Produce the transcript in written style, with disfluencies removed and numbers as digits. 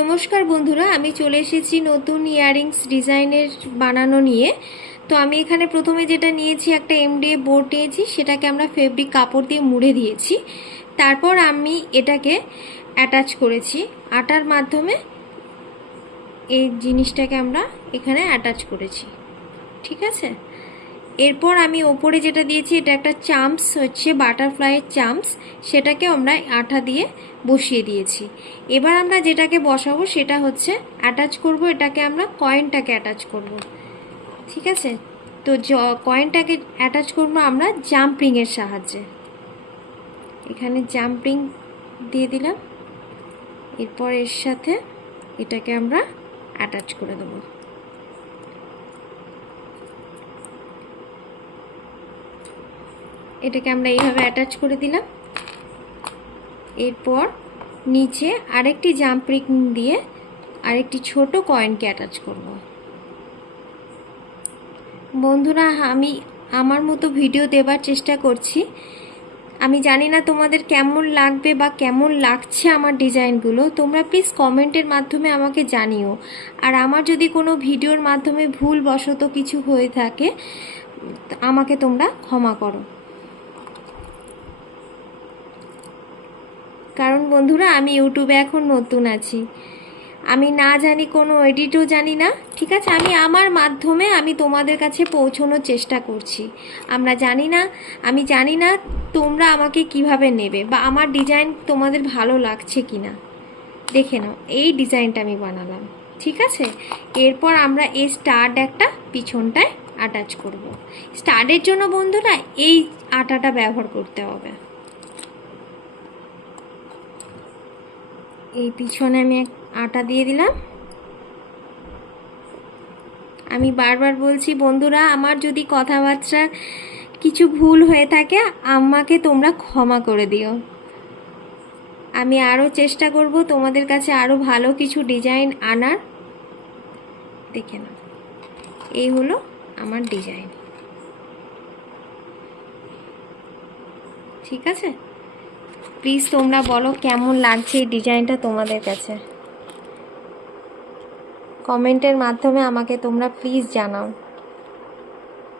নমস্কার বন্ধুরা, আমি চলে এসেছি নতুন ইয়াররিংস ডিজাইনের বানানো নিয়ে। তো আমি এখানে প্রথমে যেটা নিয়েছি, একটা এমডিএ বোর্ড নিয়েছি, সেটাকে আমরা ফেব্রিক কাপড় দিয়ে মুড়ে দিয়েছি। তারপর আমি এটাকে অ্যাটাচ করেছি আটার মাধ্যমে। এই জিনিসটাকে আমরা এখানে অ্যাটাচ করেছি, ঠিক আছে। এরপর আমি ওপরে যেটা দিয়েছি, এটা একটা চাম্পস, হচ্ছে বাটারফ্লাইয়ের চাম্পস, সেটাকে আমরা আঠা দিয়ে বসিয়ে দিয়েছি। এবার আমরা যেটাকে বসাবো সেটা হচ্ছে অ্যাটাচ করব, এটাকে আমরা কয়েনটাকে অ্যাটাচ করব, ঠিক আছে। তো কয়েনটাকে অ্যাটাচ করব আমরা জাম্পিংয়ের সাহায্যে। এখানে জাম্পিং দিয়ে দিলাম, এরপর এর সাথে এটাকে আমরা অ্যাটাচ করে দেবো। এটাকে আমরা এইভাবে অ্যাটাচ করে দিলাম। এরপর নিচে আরেকটি জাম্পিং দিয়ে আরেকটি ছোট কয়েনকে অ্যাটাচ করব। বন্ধুরা, আমি আমার মতো ভিডিও দেবার চেষ্টা করছি। আমি জানি না তোমাদের কেমন লাগবে বা কেমন লাগছে আমার ডিজাইনগুলো। তোমরা প্লিজ কমেন্টের মাধ্যমে আমাকে জানিও। আর আমার যদি কোনো ভিডিওর মাধ্যমে ভুলবশত কিছু হয়ে থাকে, আমাকে তোমরা ক্ষমা করো। কারণ বন্ধুরা, আমি ইউটিউবে এখন নতুন আছি, আমি না জানি, কোনো এডিটও জানি না, ঠিক আছে। আমি আমার মাধ্যমে আমি তোমাদের কাছে পৌঁছানোর চেষ্টা করছি। আমি জানি না তোমরা আমাকে কিভাবে নেবে বা আমার ডিজাইন তোমাদের ভালো লাগছে কি না। দেখে নাও, এই ডিজাইনটা আমি বানালাম, ঠিক আছে। এরপর আমরা এই স্টাড একটা পিছনটায় অ্যাটাচ করব। স্টাডের জন্য বন্ধুরা এই আটাটা ব্যবহার করতে হবে। এই পিছনে আমি আটা দিয়ে দিলাম। আমি বারবার বলছি বন্ধুরা, আমার যদি কথাবার্তা কিছু ভুল হয়ে থাকে আমাকে তোমরা ক্ষমা করে দিও। আমি আরও চেষ্টা করব তোমাদের কাছে আরও ভালো কিছু ডিজাইন আনার। দেখে নাও, এই হলো আমার ডিজাইন, ঠিক আছে। প্লিজ তোমরা বলো কেমন লাগছে এই ডিজাইনটা তোমাদের কাছে। কমেন্টের মাধ্যমে আমাকে তোমরা প্লিজ জানাও।